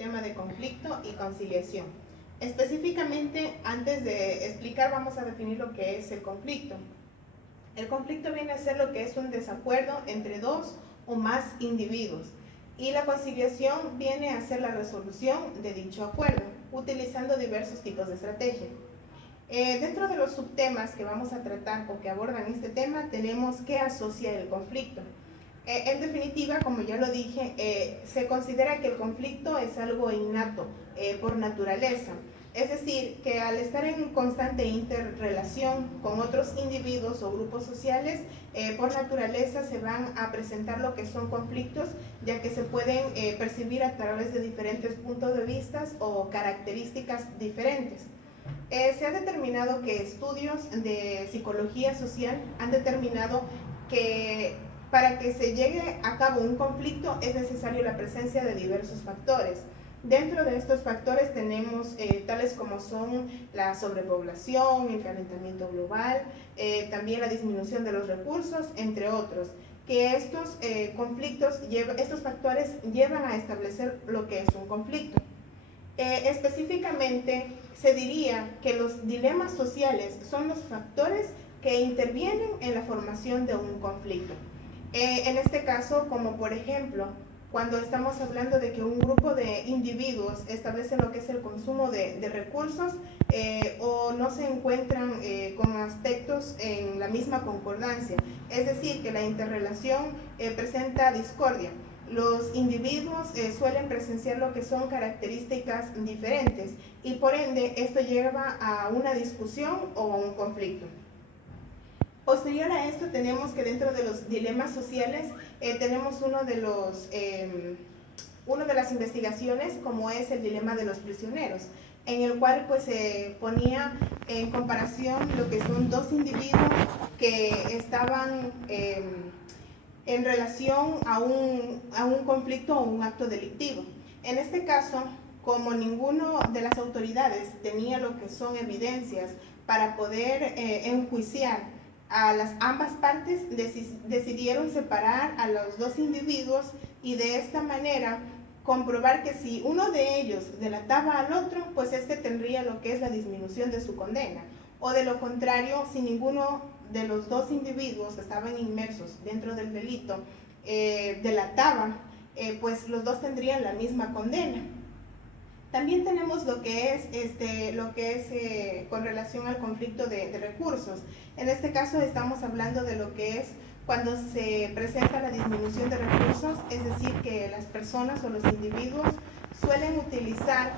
tema de conflicto y conciliación. Específicamente, antes de explicar, vamos a definir lo que es el conflicto. El conflicto viene a ser lo que es un desacuerdo entre dos o más individuos, y la conciliación viene a ser la resolución de dicho acuerdo, utilizando diversos tipos de estrategia. Dentro de los subtemas que vamos a tratar o que abordan este tema, tenemos qué asocia el conflicto. En definitiva, como ya lo dije, se considera que el conflicto es algo innato por naturaleza. Es decir, que al estar en constante interrelación con otros individuos o grupos sociales, por naturaleza se van a presentar lo que son conflictos, ya que se pueden percibir a través de diferentes puntos de vista o características diferentes. Se ha determinado que estudios de psicología social han determinado que para que se llegue a cabo un conflicto es necesario la presencia de diversos factores. Dentro de estos factores tenemos tales como son la sobrepoblación, el calentamiento global, también la disminución de los recursos, entre otros, que estos estos factores llevan a establecer lo que es un conflicto. Específicamente, se diría que los dilemas sociales son los factores que intervienen en la formación de un conflicto. En este caso, como por ejemplo, cuando estamos hablando de que un grupo de individuos establece lo que es el consumo de recursos o no se encuentran con aspectos en la misma concordancia, es decir, que la interrelación presenta discordia. Los individuos suelen presenciar lo que son características diferentes y por ende esto lleva a una discusión o a un conflicto. Posterior a esto tenemos que dentro de los dilemas sociales tenemos uno de las investigaciones, como es el dilema de los prisioneros, en el cual pues se ponía en comparación lo que son dos individuos que estaban en relación a un conflicto o un acto delictivo. En este caso, como ninguno de las autoridades tenía lo que son evidencias para poder enjuiciar a ambas partes, decidieron separar a los dos individuos y de esta manera comprobar que si uno de ellos delataba al otro, pues este tendría lo que es la disminución de su condena, o de lo contrario, si ninguno de los dos individuos que estaban inmersos dentro del delito delataban, pues los dos tendrían la misma condena. También tenemos lo que es con relación al conflicto de recursos. En este caso estamos hablando de lo que es cuando se presenta la disminución de recursos, es decir, que las personas o los individuos suelen utilizar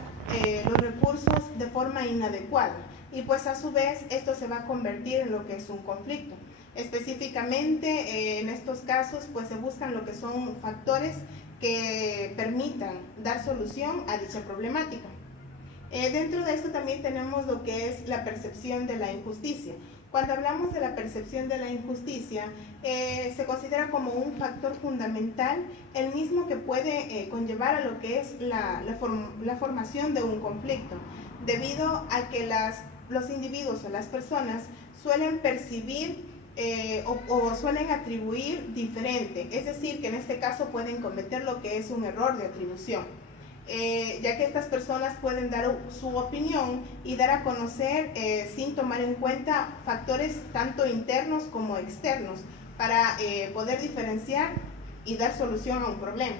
los recursos de forma inadecuada y pues a su vez esto se va a convertir en lo que es un conflicto. Específicamente en estos casos pues se buscan lo que son factores que permitan dar solución a dicha problemática. Dentro de esto también tenemos lo que es la percepción de la injusticia. Cuando hablamos de la percepción de la injusticia, se considera como un factor fundamental, el mismo que puede conllevar a lo que es la formación de un conflicto, debido a que los individuos o las personas suelen percibir o suelen atribuir diferente, es decir, que en este caso pueden cometer lo que es un error de atribución, ya que estas personas pueden dar su opinión y dar a conocer sin tomar en cuenta factores tanto internos como externos para poder diferenciar y dar solución a un problema.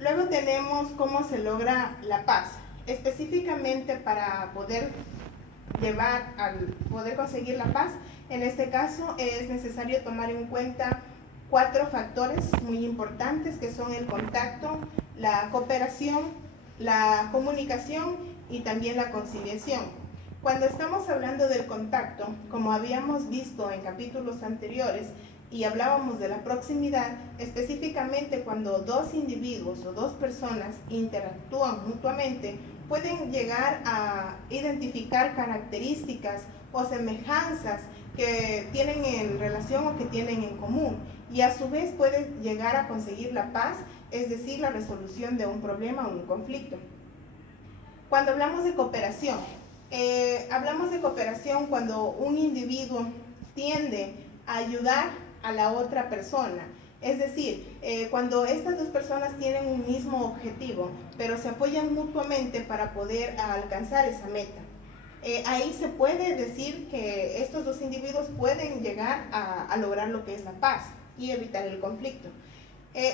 Luego tenemos cómo se logra la paz. Específicamente para poder conseguir la paz, en este caso es necesario tomar en cuenta 4 factores muy importantes, que son el contacto, la cooperación, la comunicación y también la conciliación. Cuando estamos hablando del contacto, como habíamos visto en capítulos anteriores y hablábamos de la proximidad, específicamente cuando dos individuos o dos personas interactúan mutuamente, pueden llegar a identificar características o semejanzas que tienen en relación o que tienen en común, y a su vez pueden llegar a conseguir la paz, es decir, la resolución de un problema o un conflicto. Cuando hablamos de cooperación cuando un individuo tiende a ayudar a la otra persona, Es decir, cuando estas dos personas tienen un mismo objetivo, pero se apoyan mutuamente para poder alcanzar esa meta, ahí se puede decir que estos dos individuos pueden llegar a lograr lo que es la paz y evitar el conflicto.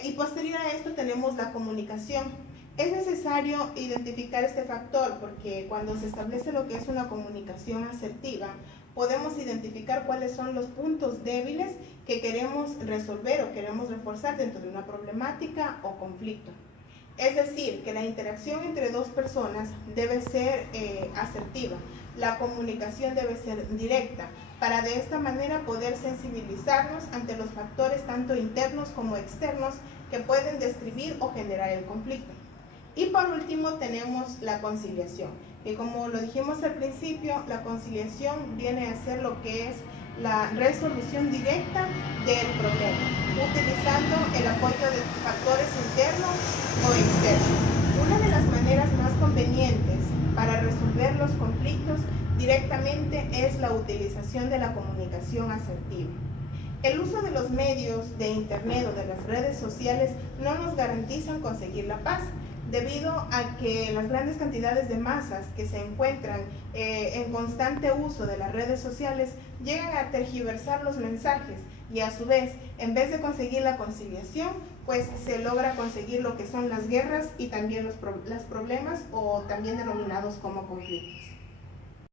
Y posterior a esto tenemos la comunicación. Es necesario identificar este factor porque cuando se establece lo que es una comunicación asertiva, podemos identificar cuáles son los puntos débiles que queremos resolver o queremos reforzar dentro de una problemática o conflicto. Es decir, que la interacción entre dos personas debe ser asertiva, la comunicación debe ser directa, para de esta manera poder sensibilizarnos ante los factores tanto internos como externos que pueden describir o generar el conflicto. Y por último tenemos la conciliación, que como lo dijimos al principio, la conciliación viene a ser lo que es la resolución directa del problema, utilizando el apoyo de factores internos o externos. Una de las maneras más convenientes para resolver los conflictos directamente es la utilización de la comunicación asertiva. El uso de los medios de internet o de las redes sociales no nos garantizan conseguir la paz, debido a que las grandes cantidades de masas que se encuentran en constante uso de las redes sociales llegan a tergiversar los mensajes y a su vez, en vez de conseguir la conciliación, pues se logra conseguir lo que son las guerras y también los problemas o también denominados como conflictos.